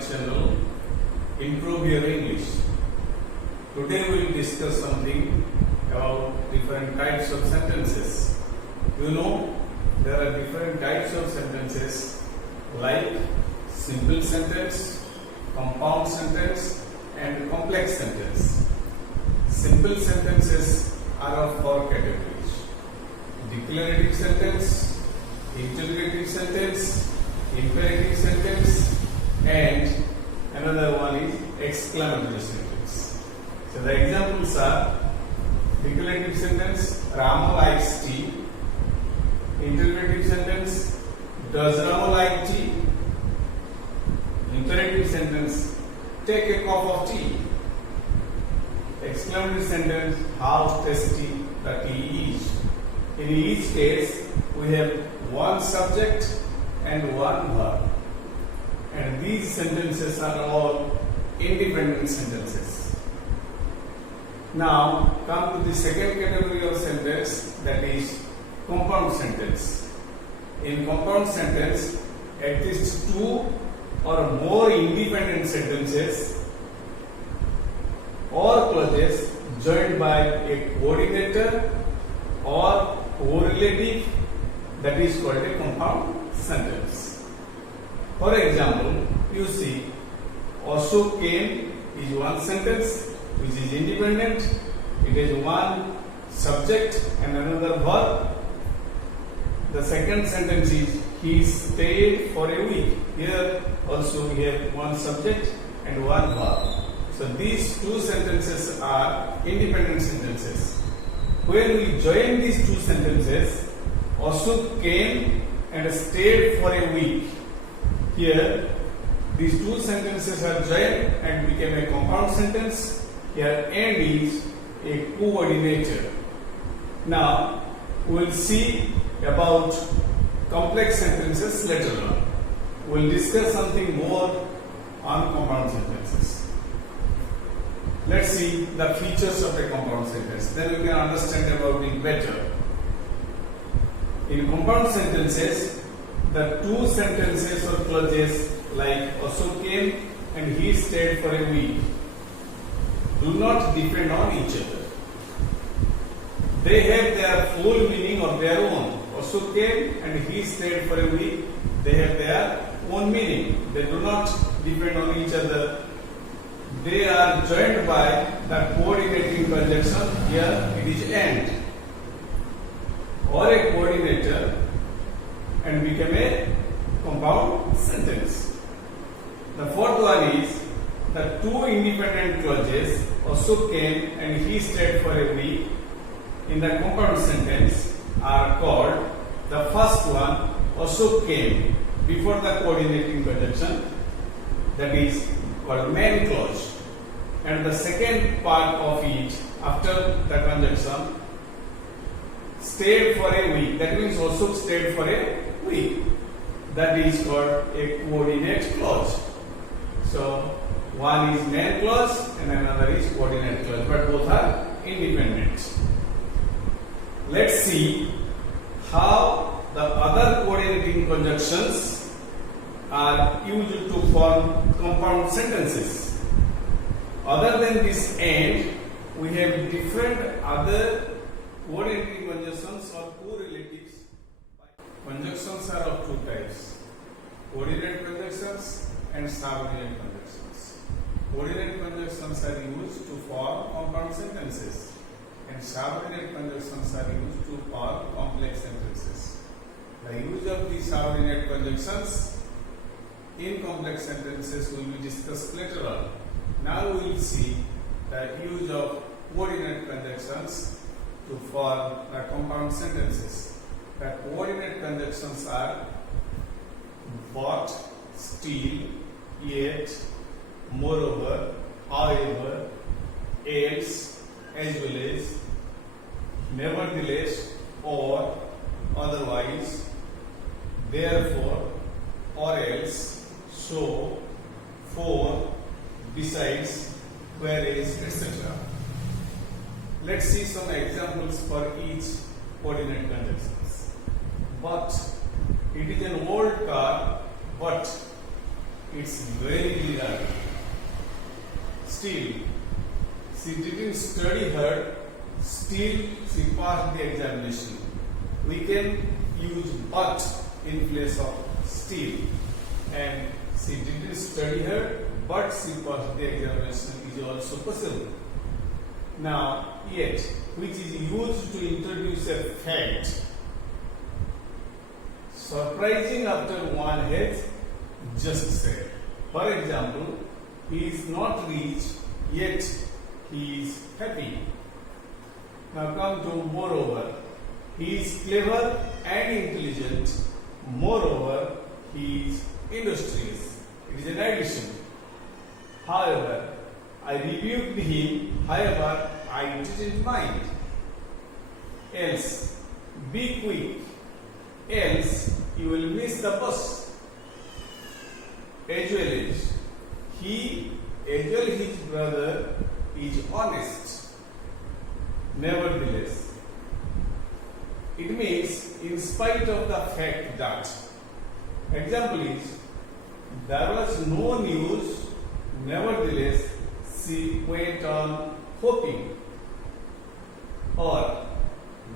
channel Improve Your English. Today we will discuss something about different types of sentences. You know, there are different types of sentences like simple sentence, compound sentence and complex sentence. Simple sentences are of four categories: declarative sentence, interrogative sentence, imperative sentence, and another one is exclamatory sentence. So the examples are declarative sentence, Rama likes tea. Interrogative sentence, does Rama like tea? Imperative sentence, take a cup of tea. Exclamatory sentence, how tasty the tea is. In each case, we have one subject and one verb. And these sentences are all independent sentences. Now, come to the second category of sentence, that is compound sentence. In compound sentence, at least two or more independent sentences or clauses joined by a coordinator or correlative, that is called a compound sentence. For example, you see Ashok came is one sentence which is independent. It is one subject and another verb. The second sentence is he stayed for a week. Here also we have one subject and one verb. So these two sentences are independent sentences. When we join these two sentences, Ashok came and stayed for a week. Here, these two sentences are joined and became a compound sentence. Here, and is a coordinator. Now, we will see about complex sentences later on. We will discuss something more on compound sentences. Let's see the features of a compound sentence. Then we can understand about it better. In compound sentences, the two sentences or clauses like Ashok came and he stayed for a week do not depend on each other. They have their full meaning of their own. Ashok came and he stayed for a week. They have their own meaning. They do not depend on each other. They are joined by the coordinating conjunction. Here it is and or a coordinator and become a compound sentence. The fourth one is the two independent clauses Ashok came and he stayed for a week in the compound sentence are called, the first one Ashok came before the coordinating conjunction, that is called main clause, and the second part of it after the conjunction stayed for a week, that means Ashok stayed for a week, that is called a coordinate clause. So one is main clause and another is coordinate clause, but both are independent. Let's see how the other coordinating conjunctions are used to form compound sentences. Other than this and, we have different other coordinating conjunctions or correlatives. Conjunctions are of two types: coordinate conjunctions and subordinate conjunctions. Coordinate conjunctions are used to form compound sentences, and subordinate conjunctions are used to form complex sentences. The use of these subordinate conjunctions in complex sentences will be discussed later on. Now we will see the use of coordinate conjunctions to form the compound sentences. The coordinate conjunctions are but, still, yet, moreover, however, else, as well as, nevertheless, or otherwise, therefore, or else, so, for, besides, whereas, etc. Let's see some examples for each coordinate conjunctions. But it is an old car, but It's very clear. Still, she didn't study hard. Still, she passed the examination. We can use but in place of still. And she didn't study hard, but she passed the examination is also possible. Now, yet, which is used to introduce a fact, surprising after one has just said. For example, he is not rich, yet he is happy. Now come to moreover. He is clever and intelligent. Moreover, he is industrious. It is an addition. However, I rebuked him. However, I didn't mind. Else, be quick. Else, you will miss the bus. As well as he, as well his brother, is honest. Nevertheless, it means in spite of the fact that. Example is, there was no news, nevertheless, she went on hoping. Or,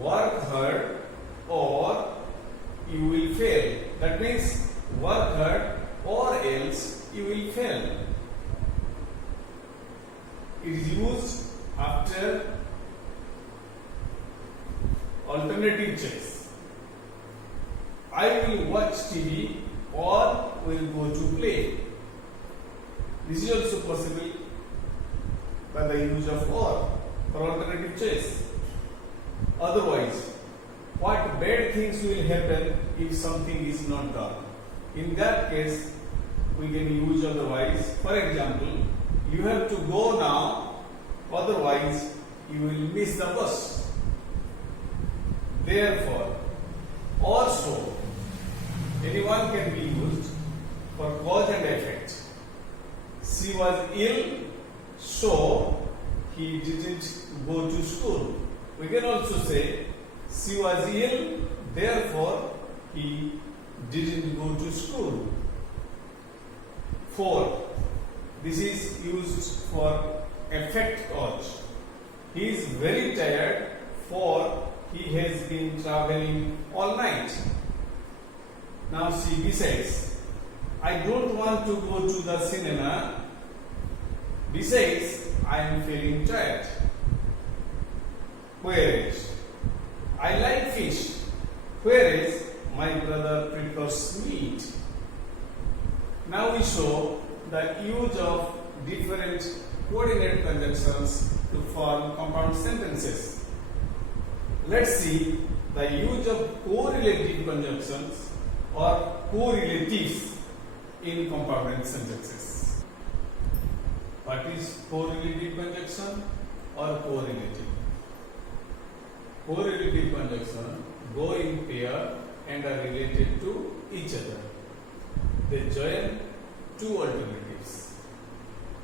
work hard, or you will fail. That means, work hard, or else you will fail. It is used after alternative choice. I will watch TV or will go to play. This is also possible by the use of or for alternative choice. Otherwise, what bad things will happen if something is not done? In that case, we can use otherwise. For example, you have to go now, otherwise you will miss the bus. Therefore, also, anyone can be used for cause and effect. She was ill, so he didn't go to school. We can also say, she was ill, therefore he didn't go to school. 4. This is used for effect cause. He is very tired, for he has been traveling all night. Now see, besides, I don't want to go to the cinema. Besides, I am feeling tired. Whereas, I like fish, whereas my brother prefers meat. Now we show the use of different coordinate conjunctions to form compound sentences. Let's see the use of correlative conjunctions or correlatives in compounded sentences. What is correlative conjunction or correlative? Correlative conjunction go in pair and are related to each other. They join two alternatives.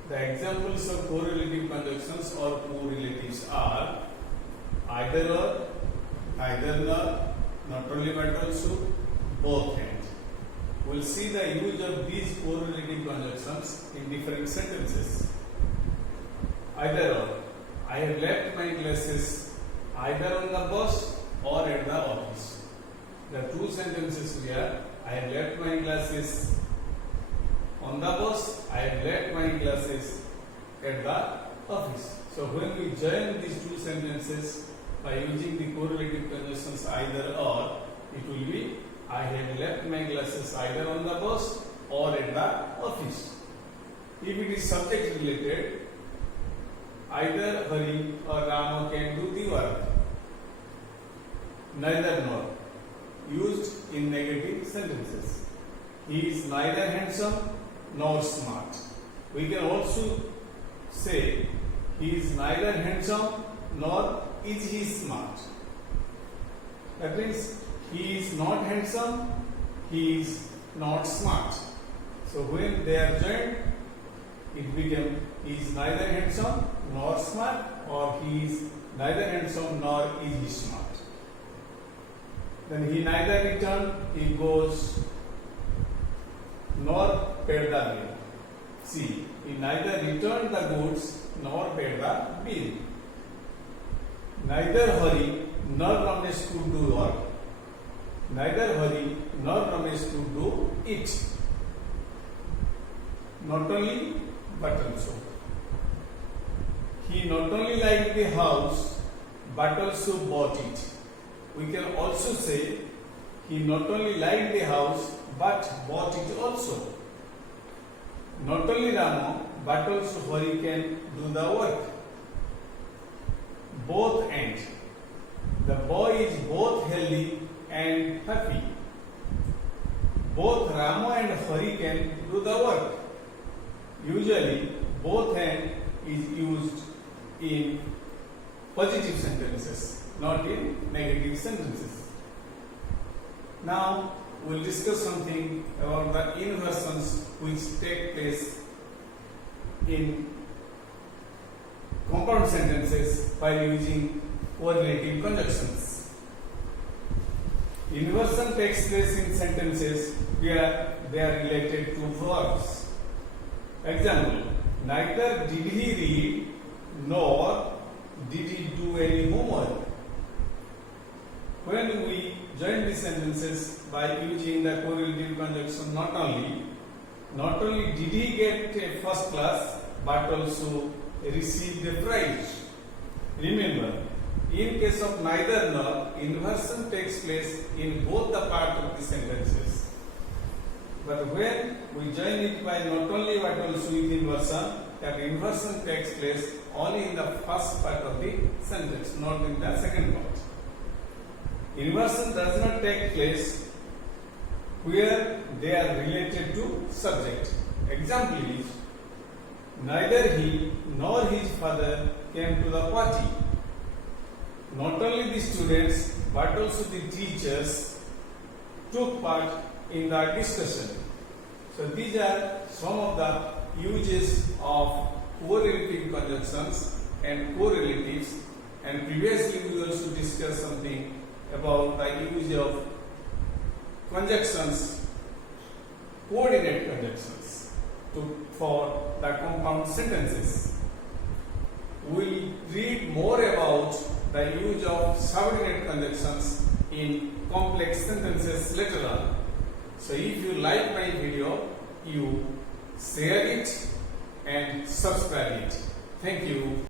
The examples of correlative conjunctions or correlatives are either or, either nor, not only but also, both and. We'll see the use of these correlative conjunctions in different sentences. Either or. I have left my glasses either on the bus or at the office. The two sentences here, I have left my glasses on the bus, I have left my glasses at the office. So when we join these two sentences by using the correlative conjunctions either or, it will be I have left my glasses either on the bus or at the office. If it is subject related, either Hari or Rama can do the work. Neither nor, used in negative sentences. He is neither handsome nor smart. We can also say he is neither handsome nor is he smart. That means he is not handsome, he is not smart. So when they are joined, it becomes he is neither handsome nor smart, or he is neither handsome nor is he smart. Then he neither returned, he goes nor paid the bill. See, he neither returned the goods nor paid the bill. Neither Hari nor Ramesh could do work. Neither Hari nor Ramesh could do it. Not only, but also. He not only liked the house, but also bought it. We can also say, he not only liked the house, but bought it also. Not only Rama, but also Hari can do the work. Both and. The boy is both healthy and happy. Both Rama and Hari can do the work. Usually, both and is used in positive sentences, not in negative sentences. Now, we'll discuss something about the inversions which take place in compound sentences by using correlative conjunctions. Inversion takes place in sentences where they are related to verbs. Example, neither did he read nor did he do any homework. When we join these sentences by using the correlative conjunction, not only did he get a first class, but also received a prize. Remember, in case of neither nor, inversion takes place in both the parts of the sentences. But when we join it by not only but also with inversion, that inversion takes place only in the first part of the sentence, not in the second part. Inversion does not take place where they are related to subject. Example is, neither he nor his father came to the party. Not only the students but also the teachers took part in the discussion. So these are some of the uses of correlative conjunctions and correlatives, and previously we also discussed something about the use of conjunctions, coordinate conjunctions for the compound sentences. We will read more about the use of subordinate conjunctions in complex sentences later on. So if you like my video, you share it and subscribe it. Thank you.